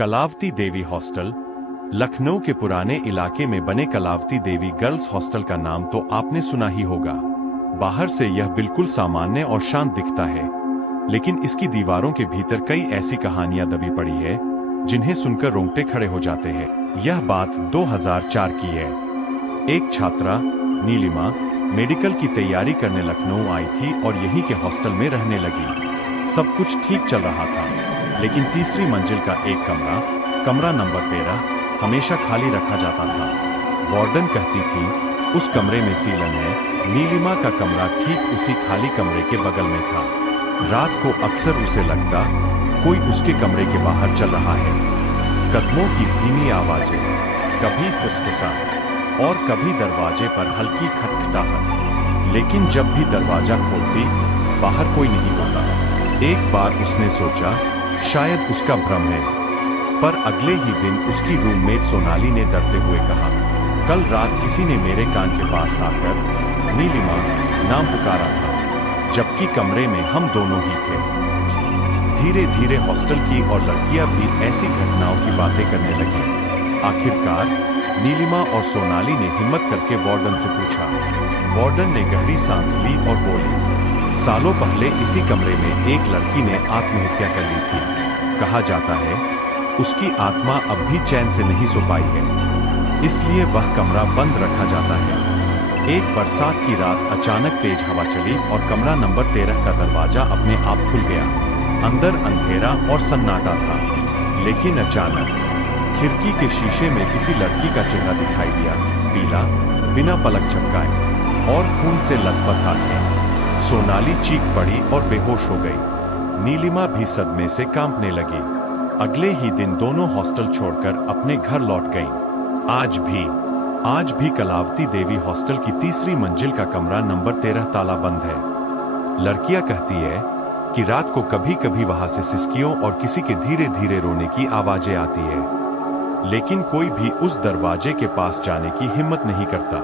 कलावती देवी hostel. Lucknow के पुराने इलाके में बने कलावती देवी गर्ल्स हॉस्टल का नाम तो आपने सुना ही होगा। बाहर से यह बिल्कुल सामान्य और शांत दिखता है, लेकिन इसकी दीवारों के भीतर कई ऐसी कहानियां दबी पड़ी है जिन्हें सुनकर रोंगटे खड़े हो जाते हैं। यह बात 2004 की है। एक छात्रा नीलिमा मेडिकल की तैयारी करने लखनऊ आई थी और यहीं के हॉस्टल में रहने लगी। सब कुछ ठीक चल रहा था, लेकिन तीसरी मंजिल का एक कमरा नंबर 13 हमेशा खाली रखा जाता था। वार्डन कहती थी उस कमरे में सीलन है। नीलिमा का कमरा ठीक उसी खाली कमरे के बगल में था। रात को अक्सर उसे लगता कोई उसके कमरे के बाहर चल रहा है। कदमों की धीमी आवाजें, कभी फुसफुसाहट और कभी दरवाजे पर हल्की खटखटाहट। लेकिन जब भी दरवाजा खोलती बाहर कोई नहीं होता। एक बार उसने सोचा शायद उसका भ्रम है, पर अगले ही दिन उसकी रूममेट सोनाली ने डरते हुए कहा, कल रात किसी ने मेरे कान के पास आकर नीलिमा नाम पुकारा था, जबकि कमरे में हम दोनों ही थे। धीरे धीरे हॉस्टल की और लड़कियां भी ऐसी घटनाओं की बातें करने लगी। आखिरकार नीलिमा और सोनाली ने हिम्मत करके वार्डन से पूछा। वार्डन ने गहरी सांस ली और बोली, सालों पहले इसी कमरे में एक लड़की ने आत्महत्या कर ली थी। कहा जाता है उसकी आत्मा अब भी चैन से नहीं सो पाई है, इसलिए वह कमरा बंद रखा जाता है। एक बरसात की रात अचानक तेज हवा चली और कमरा नंबर 13 का दरवाजा अपने आप खुल गया। अंदर अंधेरा और सन्नाटा था, लेकिन अचानक खिड़की के शीशे में किसी लड़की का चेहरा दिखाई दिया, पीला, बिना पलक झपकाए और खून से लथपथ आंखें। सोनाली चीख पड़ी और बेहोश हो गई। नीलिमा भी सदमे से कांपने लगी। अगले ही दिन दोनों हॉस्टल छोड़कर अपने घर लौट गईं। आज भी कलावती देवी हॉस्टल की तीसरी मंजिल का कमरा नंबर 13 ताला बंद है। लड़कियां कहती है कि रात को कभी कभी वहां से सिसकियों और किसी के धीरे धीरे रोने की आवाजें आती है, लेकिन कोई भी उस दरवाजे के पास जाने की हिम्मत नहीं करता।